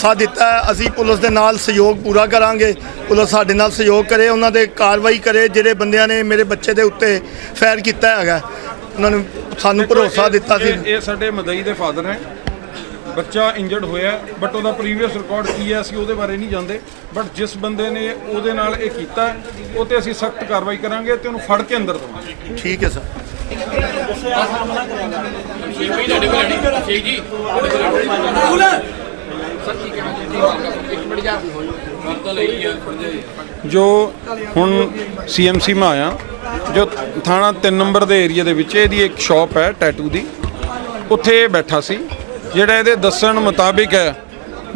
ਸਾਥ ਦਿੱਤਾ। ਅਸੀਂ ਪੁਲਿਸ ਦੇ ਨਾਲ ਸਹਿਯੋਗ ਪੂਰਾ ਕਰਾਂਗੇ। ਪੁਲਿਸ ਸਾਡੇ ਨਾਲ ਸਹਿਯੋਗ ਕਰੇ ਉਹਨਾਂ ਦੇ ਕਾਰਵਾਈ ਕਰੇ ਜਿਹੜੇ ਬੰਦਿਆਂ ਨੇ ਮੇਰੇ ਬੱਚੇ ਦੇ ਉੱਤੇ ਫਾਇਰ ਕੀਤਾ ਹੈਗਾ। ਉਹਨਾਂ ਨੂੰ ਸਾਨੂੰ ਭਰੋਸਾ ਦਿੱਤਾ ਸੀ। ਇਹ ਸਾਡੇ ਮਦਈ ਦੇ ਫਾਦਰ ਹੈ। ਬੱਚਾ ਇੰਜਰਡ ਹੋਇਆ ਬਟ ਉਹਦਾ ਪ੍ਰੀਵੀਅਸ ਰਿਕਾਰਡ ਕੀ ਹੈ ਅਸੀਂ ਉਹਦੇ ਬਾਰੇ ਨਹੀਂ ਜਾਣਦੇ। ਬਟ ਜਿਸ ਬੰਦੇ ਨੇ ਉਹਦੇ ਨਾਲ ਇਹ ਕੀਤਾ ਉਹ ਤੇ ਅਸੀਂ ਸਖਤ ਕਾਰਵਾਈ ਕਰਾਂਗੇ ਤੇ ਉਹਨੂੰ ਫੜ ਕੇ ਅੰਦਰ ਦਵਾਂਗੇ। ਠੀਕ ਹੈ ਸਰ। ਜੋ ਹੁਣ ਸੀਐਮਸੀ ਮਾ ਆਇਆ, ਜੋ ਥਾਣਾ 3 ਨੰਬਰ ਦੇ ਏਰੀਆ ਦੇ ਵਿੱਚ ਇਹਦੀ ਇੱਕ ਸ਼ਾਪ ਹੈ ਟੈਟੂ ਦੀ। ਉੱਥੇ ਇਹ ਬੈਠਾ ਸੀ, ਜਿਹੜਾ ਇਹਦੇ ਦੱਸਣ ਮੁਤਾਬਿਕ ਹੈ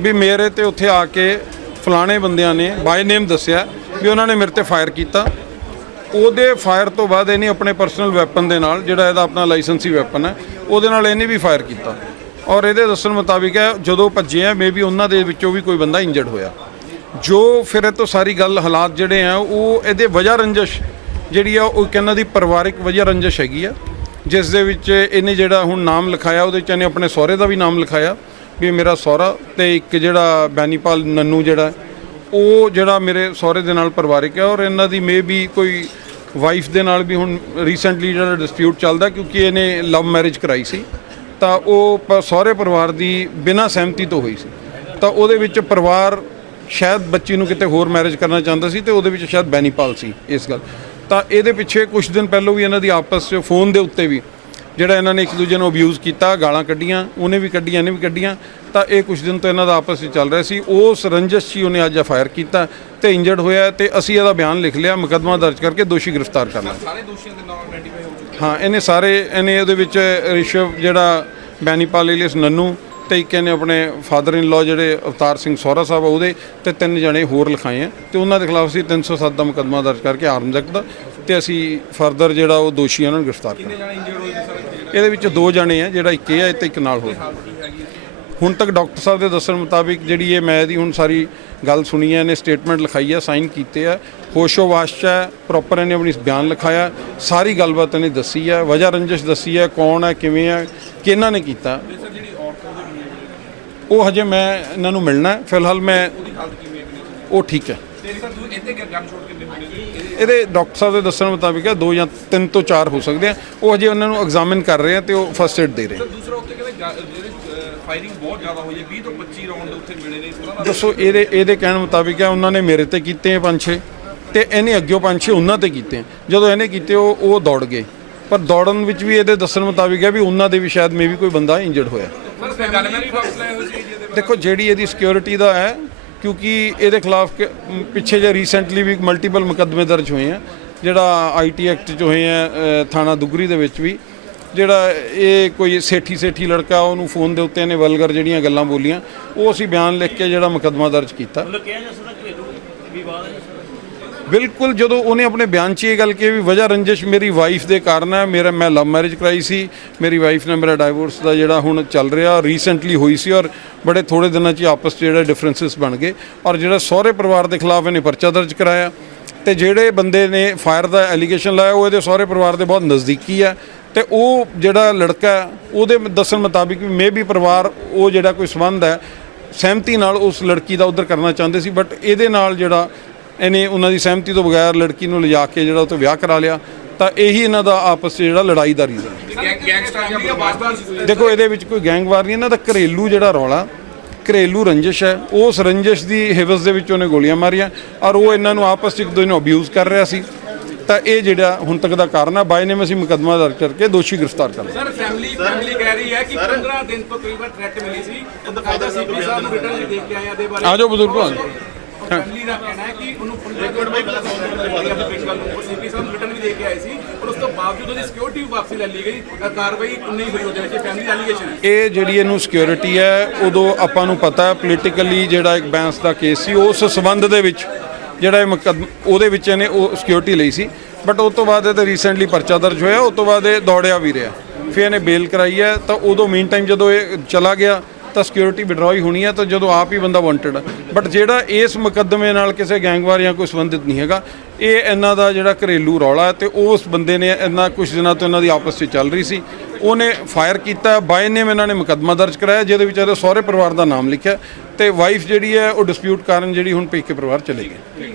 ਵੀ ਮੇਰੇ ਤੇ ਉੱਥੇ ਆ ਕੇ ਫਲਾਣੇ ਬੰਦਿਆਂ ਨੇ ਬਾਈ ਨੇਮ ਦੱਸਿਆ ਵੀ ਉਹਨਾਂ ਨੇ ਮੇਰੇ ਤੇ ਫਾਇਰ ਕੀਤਾ। ਉਹਦੇ ਫਾਇਰ ਤੋਂ ਬਾਅਦ ਇਹਨੇ ਆਪਣੇ ਪਰਸਨਲ ਵੈਪਨ ਦੇ ਨਾਲ, ਜਿਹੜਾ ਇਹਦਾ ਆਪਣਾ ਲਾਇਸੈਂਸੀ ਵੈਪਨ ਹੈ, ਉਹਦੇ ਨਾਲ ਇਹਨੇ ਵੀ ਫਾਇਰ ਕੀਤਾ। ਔਰ ਇਹਦੇ ਦੱਸਣ ਮੁਤਾਬਿਕ ਹੈ, ਜਦੋਂ ਭੱਜੇ ਆ ਮੇਬੀ ਉਹਨਾਂ ਦੇ ਵਿੱਚੋਂ ਵੀ ਕੋਈ ਬੰਦਾ ਇੰਜਰਡ ਹੋਇਆ। ਜੋ ਫਿਰ ਇਹ ਤੋਂ ਸਾਰੀ ਗੱਲ ਹਾਲਾਤ ਜਿਹੜੇ ਆ, ਉਹ ਇਹਦੇ ਵਜ੍ਹਾ ਰੰਜਸ਼ ਜਿਹੜੀ ਆ, ਉਹ ਕਹਿੰਦਾ ਦੀ ਪਰਿਵਾਰਿਕ ਵਜ੍ਹਾ ਰੰਜਸ਼ ਹੈਗੀ ਆ, ਜਿਸ ਦੇ ਵਿੱਚ ਇਹਨੇ ਜਿਹੜਾ ਹੁਣ ਨਾਮ ਲਿਖਾਇਆ, ਉਹਦੇ ਚ ਇਹਨੇ ਆਪਣੇ ਸਹੁਰੇ ਦਾ ਵੀ ਨਾਮ ਲਿਖਾਇਆ, ਵੀ ਮੇਰਾ ਸਹੁਰਾ ਤੇ ਇੱਕ ਜਿਹੜਾ ਬੈਨੀਪਾਲ ਨੰਨੂ ਜਿਹੜਾ, ਉਹ ਜਿਹੜਾ ਮੇਰੇ ਸਹੁਰੇ ਦੇ ਨਾਲ ਪਰਿਵਾਰਿਕ ਹੈ, ਔਰ ਇਹਨਾਂ ਦੀ ਮੇ ਵੀ ਕੋਈ ਵਾਈਫ ਦੇ ਨਾਲ ਵੀ ਹੁਣ ਰੀਸੈਂਟਲੀ ਜਿਹੜਾ ਡਿਸਪਿਊਟ ਚੱਲਦਾ ਕਿਉਂਕਿ ਇਹਨੇ ਲਵ ਮੈਰਿਜ ਕਰਾਈ ਸੀ, ਤਾਂ ਉਹ ਪ- ਸਹੁਰੇ ਪਰਿਵਾਰ ਦੀ ਬਿਨਾਂ ਸਹਿਮਤੀ ਤੋਂ ਹੋਈ ਸੀ। ਤਾਂ ਉਹਦੇ ਵਿੱਚ ਪਰਿਵਾਰ ਸ਼ਾਇਦ ਬੱਚੀ ਨੂੰ ਕਿਤੇ ਹੋਰ ਮੈਰਿਜ ਕਰਨਾ ਚਾਹੁੰਦਾ ਸੀ ਤੇ ਉਹਦੇ ਵਿੱਚ ਸ਼ਾਇਦ ਬੈਨੀਪਾਲ ਸੀ ਇਸ ਗੱਲ। ਤਾਂ ਇਹਦੇ ਪਿੱਛੇ ਕੁਝ ਦਿਨ ਪਹਿਲਾਂ ਵੀ ਇਹਨਾਂ ਦੀ ਆਪਸ 'ਚ ਫੋਨ ਦੇ ਉੱਤੇ ਵੀ ਜਿਹੜਾ ਇਹਨਾਂ ਨੇ ਇੱਕ ਦੂਜੇ ਨੂੰ ਅਬਿਊਜ਼ ਕੀਤਾ ਗਾਲਾਂ ਕੱਢੀਆਂ ਉਹਨੇ ਵੀ ਕੱਢੀਆਂ ਇਹਨੇ ਵੀ ਕੱਢੀਆਂ ਤਾਂ ਇਹ ਕੁਝ ਦਿਨ ਤੋਂ ਇਹਨਾਂ ਦਾ ਆਪਸ ਵਿੱਚ ਚੱਲ ਰਿਹਾ ਸੀ। ਉਸ ਰੰਜਸ਼ 'ਚ ਹੀ ਉਹਨੇ ਅੱਜ ਫਾਇਰ ਕੀਤਾ ਤੇ ਇੰਜਰਡ ਹੋਇਆ ਤੇ ਅਸੀਂ ਇਹਦਾ ਬਿਆਨ ਲਿਖ ਲਿਆ ਮੁਕੱਦਮਾ ਦਰਜ ਕਰਕੇ ਦੋਸ਼ੀ ਗ੍ਰਿਫਤਾਰ ਕਰ ਲਿਆ। ਸਾਰੇ ਦੋਸ਼ੀਆਂ ਦੇ ਨਾਮ ਆਇਡੈਂਟੀਫਾਈ ਹੋ ਚੁੱਕੇ ਹਾਂ ਇਹਨੇ ਸਾਰੇ ਇਹਨੇ ਉਹਦੇ ਵਿੱਚ ਰਿਸ਼ਵ ਜਿਹੜਾ ਬੈਨੀਪਾਲ ਇਲੀਅਸ ਨੰਨੂ ਤੇ ਇੱਕ ਇਹਨੇ ਆਪਣੇ ਫਾਦਰ ਇਨ ਲਾ ਜਿਹੜੇ ਅਵਤਾਰ ਸਿੰਘ ਸੋਹਰਾ ਸਾਹਿਬ ਆ ਉਹਦੇ ਤੇ ਤਿੰਨ ਜਣੇ ਹੋਰ ਲਿਖਾਏ ਆ ਤੇ ਉਹਨਾਂ ਦੇ ਖਿਲਾਫ ਅਸੀਂ 307 ਦਾ ਮੁਕੱਦਮਾ ਦਰਜ ਕਰਕੇ ਆਰਮਜ਼ ਐਕਟ ਦਾ ਤੇ ਅਸੀਂ ਫਰਦਰ ਜਿਹੜਾ ਉਹ ਦੋਸ਼ੀ ਉਹਨਾਂ ਨੂੰ ਗ੍ਰਿਫਤਾਰ ਕਰ ਜਾਣੇ ਇੰਜਰਡ ਹੋਏ ਨੇ ਸਾਰੇ? ਇਹਦੇ ਵਿੱਚ ਦੋ ਜਣੇ ਆ, ਜਿਹੜਾ ਇੱਕ ਇਹ ਆ ਤੇ ਇੱਕ ਨਾਲ ਹੋਰ। ਹੁਣ ਤੱਕ ਡਾਕਟਰ ਸਾਹਿਬ ਦੇ ਦੱਸਣ ਮੁਤਾਬਿਕ ਜਿਹੜੀ ਇਹ ਮੈਂ ਦੀ ਹੁਣ ਸਾਰੀ ਗੱਲ ਸੁਣੀ ਹੈ ਇਹਨੇ ਸਟੇਟਮੈਂਟ ਲਿਖਾਈ ਹੈ ਸਾਈਨ ਕੀਤੇ ਆ। ਹੋਸ਼ੋ-ਵਾਸ਼ 'ਚ ਹੈ ਪ੍ਰੋਪਰ ਇਹਨੇ ਆਪਣੀ ਬਿਆਨ ਲਿਖਾਇਆ, ਸਾਰੀ ਗੱਲਬਾਤ ਇਹਨੇ ਦੱਸੀ ਹੈ ਵਜ੍ਹਾ ਰੰਜਸ਼ ਦੱਸੀ ਹੈ ਕੌਣ ਹੈ ਕਿਵੇਂ ਆ, ਕਿਹਨਾਂ ਨੇ ਕੀਤਾ। ਉਹ ਹਜੇ ਮੈਂ ਇਹਨਾਂ ਨੂੰ ਮਿਲਣਾ, ਫਿਲਹਾਲ ਮੈਂ ਉਹ ਠੀਕ ਹੈ। ਇਹਦੇ ਡਾਕਟਰ ਸਾਹਿਬ ਦੇ ਦੱਸਣ ਮੁਤਾਬਿਕ ਹੈ ਦੋ ਜਾਂ ਤਿੰਨ ਤੋਂ ਚਾਰ ਹੋ ਸਕਦੇ ਆ। ਉਹ ਹਜੇ ਉਹਨਾਂ ਨੂੰ ਐਗਜ਼ਾਮਿਨ ਕਰ ਰਹੇ ਆ ਤੇ ਉਹ ਫਸਟ ਏਡ ਦੇ ਰਹੇ ਆ। ਸਰ ਦੂਸਰਾ ਉੱਤੇ ਕਹਿੰਦੇ ਗਾ- ਜਿਹੜੇ ਫਾਇਰਿੰਗ ਬਹੁਤ ਜ਼ਿਆਦਾ ਹੋਈ ਹੈ 20 ਤੋਂ 25 ਰਾਉਂਡ ਉੱਥੇ ਮਿਲੇ ਨੇ ਇਸ ਤਰ੍ਹਾਂ ਦਾ ਦੱਸੋ ਇਹਦੇ ਇਹਦੇ ਕਹਿਣ ਮੁਤਾਬਿਕ ਹੈ ਉਹਨਾਂ ਨੇ ਮੇਰੇ ਤੇ ਕੀਤੇ ਪੰਜ ਛੇ ਤੇ ਇਹਨੇ ਅੱਗਿਓਂ ਪੰਜ ਛੇ ਉਹਨਾਂ ਤੇ ਕੀਤੇ। ਜਦੋਂ ਇਹਨੇ ਕੀਤੇ ਉਹ ਉਹ ਦੌੜ ਗਏ। ਪਰ ਦੌੜਨ ਵਿੱਚ ਵੀ ਇਹਦੇ ਦੱਸਣ ਮੁਤਾਬਿਕ ਹੈ ਵੀ ਉਹਨਾਂ ਦੇ ਵੀ ਸ਼ਾਇਦ ਮੇ ਵੀ ਕੋਈ ਬੰਦਾ ਇੰਜਰਡ ਹੋਇਆ। ਦੇਖੋ ਜਿਹੜੀ ਇਹਦੀ ਸਿਕਿਉਰਿਟੀ ਦਾ ਹੈ ਕਿਉਂਕਿ ਇਹਦੇ ਖਿਲਾਫ ਪਿੱਛੇ ਜੇ ਰੀਸੈਂਟਲੀ ਵੀ ਮਲਟੀਪਲ ਮੁਕੱਦਮੇ ਦਰਜ ਹੋਏ ਆ, ਜਿਹੜਾ ਆਈਟੀ ਐਕਟ 'ਚ ਹੋਏ ਆ ਥਾਣਾ ਦੁਗਰੀ ਦੇ ਵਿੱਚ ਵੀ, ਜਿਹੜਾ ਇਹ ਕੋਈ ਸੇਠੀ ਸੇਠੀ ਲੜਕਾ, ਉਹਨੂੰ ਫੋਨ ਦੇ ਉੱਤੇ ਇਹਨੇ ਵਲਗਰ ਜਿਹੜੀਆਂ ਗੱਲਾਂ ਬੋਲੀਆਂ, ਉਹ ਅਸੀਂ ਬਿਆਨ ਲਿਖ ਕੇ ਜਿਹੜਾ ਮੁਕੱਦਮਾ ਦਰਜ ਕੀਤਾ। ਬਿਲਕੁਲ ਜਦੋਂ ਉਹਨੇ ਆਪਣੇ ਬਿਆਨ 'ਚ ਇਹ ਗੱਲ ਕਹੀ ਵੀ ਵਜ੍ਹਾ ਰੰਜਿਸ਼ ਮੇਰੀ ਵਾਈਫ ਦੇ ਕਾਰਨ ਹੈ, ਮੇਰਾ ਮੈਂ ਲਵ ਮੈਰਿਜ ਕਰਾਈ ਸੀ, ਮੇਰੀ ਵਾਈਫ ਨਾਲ ਮੇਰਾ ਡਾਈਵੋਰਸ ਦਾ ਜਿਹੜਾ ਹੁਣ ਚੱਲ ਰਿਹਾ ਰੀਸੈਂਟਲੀ ਹੋਈ ਸੀ ਔਰ ਬੜੇ ਥੋੜੇ ਦਿਨਾਂ 'ਚ ਆਪਸ 'ਚ ਜਿਹੜੇ ਡਿਫਰੈਂਸਸ ਬਣ ਗਏ ਔਰ ਜਿਹੜਾ ਸਹੁਰੇ ਪਰਿਵਾਰ ਦੇ ਖਿਲਾਫ ਇਹਨੇ ਪਰਚਾ ਦਰਜ ਕਰਾਇਆ ਤੇ ਜਿਹੜੇ ਬੰਦੇ ਨੇ ਫਾਇਰ ਦਾ ਐਲੀਗੇਸ਼ਨ ਲਾਇਆ ਉਹ ਇਹਦੇ ਸਹੁਰੇ ਪਰਿਵਾਰ ਦੇ ਬਹੁਤ ਨਜ਼ਦੀਕੀ ਹੈ ਤੇ ਉਹ ਜਿਹੜਾ ਲੜਕਾ ਉਹਦੇ ਦੱਸਣ ਮੁਤਾਬਿਕ ਵੀ ਮੇ ਵੀ ਪਰਿਵਾਰ ਉਹ ਜਿਹੜਾ ਕੋਈ ਸੰਬੰਧ ਹੈ, ਸਹਿਮਤੀ ਨਾਲ ਉਸ ਲੜਕੀ ਦਾ ਉਧਰ ਕਰਨਾ ਚਾਹੁੰਦੇ ਸੀ ਬਟ ਇਹਦੇ ਨਾਲ ਜਿਹੜਾ ਇਹਨੇ ਉਹਨਾਂ ਦੀ ਸਹਿਮਤੀ ਤੋਂ ਬਗੈਰ ਲੜਕੀ ਨੂੰ ਲਿਜਾ ਕੇ ਜਿਹੜਾ ਉਹ ਤੋਂ ਵਿਆਹ ਕਰਾ ਲਿਆ ਤਾਂ ਇਹੀ ਇਹਨਾਂ ਦਾ ਆਪਸ 'ਚ ਜਿਹੜਾ ਲੜਾਈ ਦਾ। ਰੀਜ਼ਨ ਸੀ ਦੇਖੋ ਇਹਦੇ ਵਿੱਚ ਕੋਈ ਗੈਂਗਵਾਰ ਨਹੀਂ ਇਹਨਾਂ ਦਾ ਘਰੇਲੂ ਜਿਹੜਾ ਰੌਲਾ ਘਰੇਲੂ ਰੰਜਿਸ਼ ਹੈ। ਉਸ ਰੰਜਿਸ਼ ਦੀ ਹਿਵਸ ਦੇ ਵਿੱਚ ਉਹਨੇ ਗੋਲੀਆਂ ਮਾਰੀਆਂ ਔਰ ਉਹ ਇਹਨਾਂ ਨੂੰ ਆਪਸ 'ਚ ਇੱਕ ਦੂਜੇ ਨੂੰ ਅਬਿਊਜ਼ ਕਰ ਰਿਹਾ ਸੀ। ਤਾਂ ਇਹ ਜਿਹੜਾ ਹੁਣ ਤੱਕ ਦਾ ਕਾਰਨ ਹੈ ਬਾਈ ਨੇ ਅਸੀਂ ਮੁਕੱਦਮਾ ਦਰਜ ਕਰਕੇ ਦੋਸ਼ੀ ਗ੍ਰਿਫਤਾਰ ਕਰ ਲਿਆ। ਸਰ ਫੈਮਿਲੀ ਫੈਮਿਲੀ ਕਹਿ ਰਹੀ ਹੈ ਕਿ 15 ਦਿਨ ਤੋਂ ਕਈ ਵਾਰ ਥ੍ਰੈਟ ਮਿਲੀ ਸੀ। ਉਹ ਬਕਾਇਦਾ ਸੀਪੀ ਸਾਹਿਬ ਨੂੰ ਰਿਟਰਨ ਦੇ ਕੇ ਆਇਆ ਦੇ ਬਾਰੇ। ਆ ਜਾਓ ਬਜ਼ੁਰਗੋ, ਆ। ਫੈਮਿਲੀ ਦਾ ਕਹਿਣਾ ਹੈ ਕਿ ਉਹਨੂੰ 15 ਦਿਨ ਬਾਈ ਪਲੱਸ ਉਹ ਸੀਪੀ ਸਾਹਿਬ ਰਿਟਰਨ ਵੀ ਦੇ ਕੇ ਆਏ ਸੀ, ਪਰ ਉਸ ਤੋਂ ਬਾਵਜੂਦ ਉਹਦੀ ਸਿਕਿਉਰਿਟੀ ਵਾਪਸੀ ਲੈ ਲਈ ਗਈ। ਕਾਰਵਾਈ ਨਹੀਂ ਹੋਈ ਉਹਦੇ ਵਿੱਚ ਫੈਮਿਲੀ ਐਲੀਗੇਸ਼ਨ ਹੈ। ਇਹ ਜਿਹੜੀ ਇਹਨੂੰ ਸਿਕਿਉਰਿਟੀ ਹੈ, ਉਦੋਂ ਆਪਾਂ ਨੂੰ ਪਤਾ ਹੈ ਪੋਲੀਟੀਕਲੀ ਜਿਹੜਾ ਇੱਕ ਬੈਂਸ ਦਾ ਕੇਸ ਸੀ, ਉਸ ਸਬੰਧ ਦੇ ਵਿੱਚ ਜਿਹੜਾ ਇਹ ਮੁਕੱਦਮ ਉਹਦੇ ਵਿੱਚ ਇਹਨੇ ਉਹ ਸਿਕਿਉਰਿਟੀ ਲਈ ਸੀ। ਬਟ ਉਸ ਤੋਂ ਬਾਅਦ ਇਹ ਤਾਂ ਰੀਸੈਂਟਲੀ ਪਰਚਾ ਦਰਜ ਹੋਇਆ ਉਸ ਤੋਂ ਬਾਅਦ ਇਹ ਦੌੜਿਆ ਵੀ ਰਿਹਾ। ਫਿਰ ਇਹਨੇ ਬੇਲ ਕਰਾਈ ਹੈ, ਤਾਂ ਉਦੋਂ ਮੇਨ ਟਾਈਮ ਜਦੋਂ ਇਹ ਚਲਾ ਗਿਆ ਤਾਂ ਸਿਕਿਉਰਿਟੀ ਵਿਡਰਾਈ ਹੋਣੀ ਹੈ ਤਾਂ ਜਦੋਂ ਆਪ ਹੀ ਬੰਦਾ ਵਾਂਟਡ ਹੈ ਬਟ ਜਿਹੜਾ ਇਸ ਮੁਕੱਦਮੇ ਨਾਲ ਕਿਸੇ ਗੈਂਗਵਾਰ ਜਾਂ ਕੋਈ ਸੰਬੰਧਿਤ ਨਹੀਂ ਹੈਗਾ, ਇਹ ਇਹਨਾਂ ਦਾ ਜਿਹੜਾ ਘਰੇਲੂ ਰੌਲਾ ਹੈ ਤੇ ਉਸ ਬੰਦੇ ਨੇ ਇਹਨਾਂ ਕੁਝ ਦਿਨਾਂ ਤੋਂ ਇਹਨਾਂ ਦੀ ਆਪਸ 'ਚ ਚੱਲ ਰਹੀ ਸੀ। ਉਹਨੇ ਫਾਇਰ ਕੀਤਾ ਬਾਏ ਨੇਮ ਇਹਨਾਂ ਨੇ ਮੁਕੱਦਮਾ ਦਰਜ ਕਰਾਇਆ, ਜਿਹਦੇ ਵਿੱਚ ਇਹਦੇ ਸਹੁਰੇ ਪਰਿਵਾਰ ਦਾ ਨਾਮ ਲਿਖਿਆ ਤੇ ਵਾਈਫ ਜਿਹੜੀ ਹੈ ਉਹ ਡਿਸਪਿਊਟ ਕਾਰਨ ਜਿਹੜੀ ਹੁਣ ਪੇਕੇ ਪਰਿਵਾਰ ਚਲੇ ਗਈ